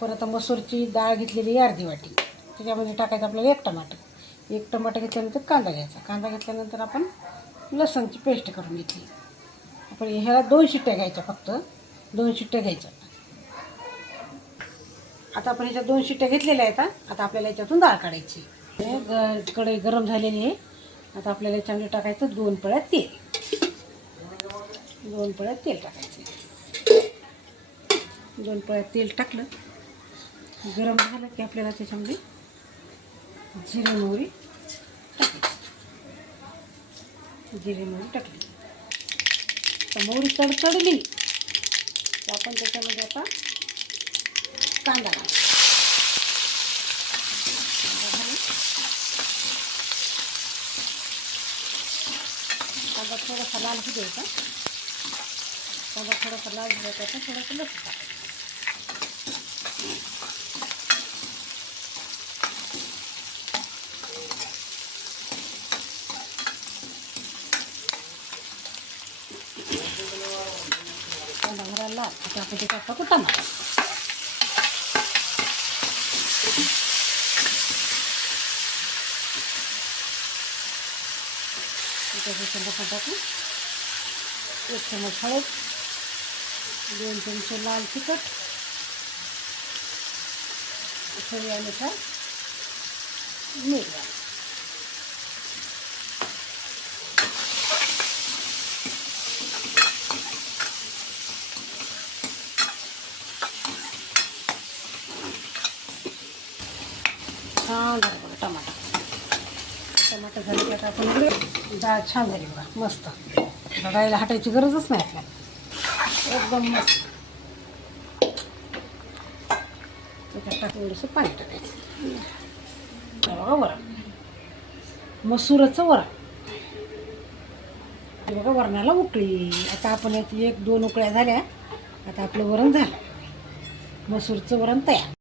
परत मसूरची डाळ घेतलेली अर्धी वाटी, त्याच्यामध्ये टाकायचं आपल्याला एक टमाटर घेतल्यानंतर कांदा घ्यायचा. कांदा घेतल्यानंतर आपण लसणची पेस्ट करून घेतली. आपण ह्याला 2 शिट्ट्या घ्यायच्या, फक्त 2 शिट्ट्या घ्यायच्या. आता आपण ह्याच्या 2 शिट्ट्या घेतलेल्या आहेत. आता आपल्याला याच्यातून डाळ काढायची. कढई गरम झालेली आहे. आता आपल्याला याच्यामध्ये टाकायचं 2 पळ्या तेल. 2 पळ्या तेल टाकायचे. 2 पळ्या तेल टाकलं, गरम झालं की आपल्याला त्याच्यामध्ये जिरे मोहरी टाकायची. जिरे मोहरी टाकली. तर मोहरी तडतडली तर आपण त्याच्यामध्ये आता कांदा घालायचा. कांदा थोडासा लाल होऊ द्यायचा. कांदा थोडासा लाल झाला तर आपण थोडंसं लसूण टाकायचं. कांदा भरायला लाल आता आपण त्याच्यात टाकू टमाटर. टमाटर टाकू. 1 चमच हळद, 2 चमचे लाल तिखट, चवीनुसार मीठ घालायचं. छान झालं बघा टमाटर. टमाटर झाले की आता आपण इकडे डाळ छान झाली बघा, मस्त. डाळीला हटायची गरजच नाही आपल्याला, एकदम मस्त. त्याच्यात टाकून थोडंसं पाणी टाकायचं. बघा वरण, मसूराचं वरण. बघा वरणाला उकळी. आता आपण याची 1-2 उकळ्या झाल्या. आता आपलं वरण झालं, मसूरचं वरण तयार.